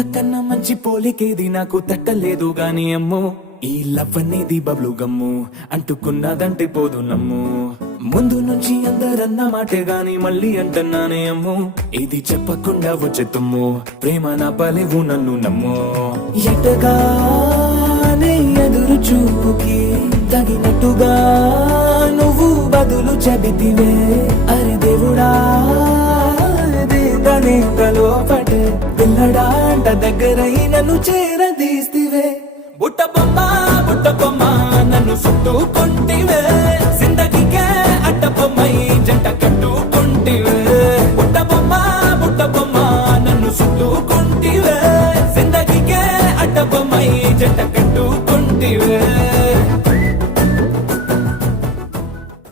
ఇంతకన్నా మంచి పోలికేది నాకు తట్టలేదు గాని అమ్మో ఈ లవ్ అనేది బబ్లు గమ్ము అంటుకున్నదంటే పోదు నమ్ము ముందు నుంచి అందరన్న మాటే గాని మళ్ళీ అంటున్నానే అమ్ము ఇది చెప్పకుండా వచ్చే తుమ్ము ప్రేమ నా పలేవు నన్ను నమ్ము ఎటగానే ఎదురు చూపుకి తగినట్టుగా నువ్వు బదులు చెబితివే అరే దేవుడా దేదనే లోపటే పిల్లడాంట దగ్గరై నన్ను చేరదీస్తివే బుట్ట బొమ్మ నన్ను చుట్టుకుంటివే జిందగీకే అడ్డ బొమ్మై జంట కట్టుకుంటివే బుట్ట బొమ్మ నన్ను చుట్టుకుంటివే జిందగీకే అడ్డ బొమ్మై జంట